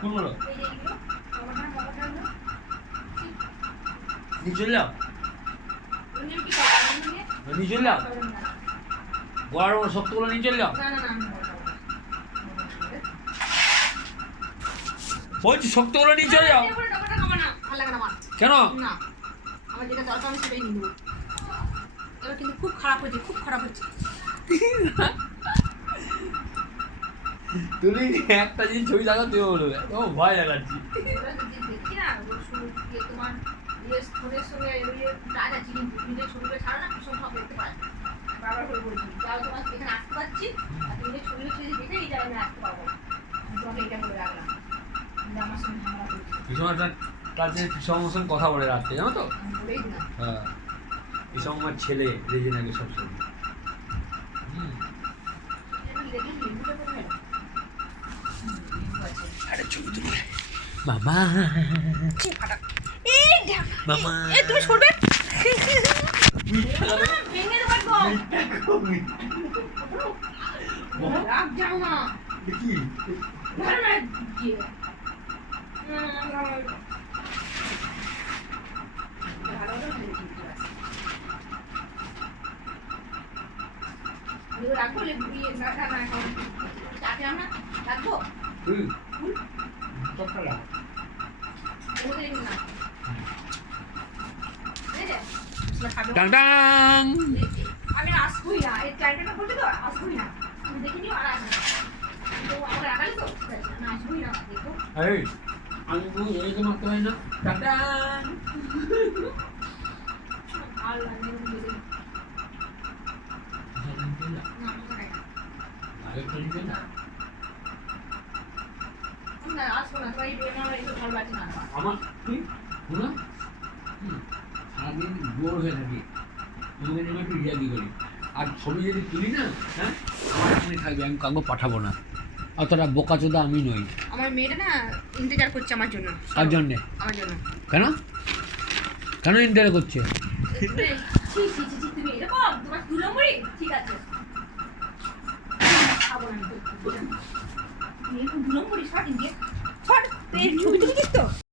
কোনগুলো এই যে এইগুলো টমেটো নিয়ে চলে যাও, উনি কি করবেন নিয়ে চলে যাও, বড় বড় শক্তগুলো নিয়ে চলে যাও। না না না বলছি শক্তগুলো নিয়ে চলে যাও। কেন? না আমার যেটা দরকার আমি সেটাই নিয়ে নেবো। এবার কিন্তু খুব খারাপ হচ্ছে, খুব খারাপ হচ্ছে। তুমি একটা জিনিস ছবি লাগাতে হলো, ও ভয় লাগাচ্ছি। দেখি না তোমার ইয়ে ফোনের সঙ্গে রাজা চিনি নিজের ছবিটা ছাড়া না ভীষণ সব দেখতে পায়। বারবার করে বলছি যাও তোমার এখানে আসতে পারছি আর তুমি যে ছবিটা ছেড়ে দেখে এই জায়গায় আমি আসতে পারবো না। তোমাকে এটা করে রাখলাম আমার সঙ্গে ঝামেলা করছি। ভীষণ একটা কাছে পিসমর সঙ্গে কথা বলে রাখতে, জানো তো? আমি বলেই দিলাম হ্যাঁ, পিসম আমার ছেলে রেজিনাকে সবসময়। আরে ছবি তুলবে মামা, মামা এই তুমি সরবে ভেঙে দেবো রাগ যাও না দেখি না না গিয়ে রাখবো চাটে আমরা রাখবো সবটা রাখ। Tongue tongue. আমি আসবোই না এই টাইমটা বলছি তো আসবোই না তুমি দেখে নিও আর আসবে তো আমার আগালে তো না আসবোই না দেখো এই আমি বলি এইরকম মারতে হয় না। Tongue tongue. আর লাগে না আগে তো না না আসবো না তোমার এই আমার একটু ভালো লাগছে না আমার কি শোনো, সারাদিন বোর হয়ে থাকি, তোমাদের জন্য একটু রিয়াদি করি, আর ছবি যদি তুলি না, হ্যাঁ আমার এখানে থাকবে, আমি কাউকে পাঠাবো না। অতটা বোকাচোদা আমি নই। আমার মেয়েটা না ইন্তজার করছে আমার জন্য তার জন্যে? আমার জন্য কেন কেন ইন্টার করছে? তুমি এরকম তোমার 2 নম্বরই ঠিক আছে খাবো না আমি 2 নম্বরই শর্ট ইন্ডিয়া শর্ট ছবি তুলি তো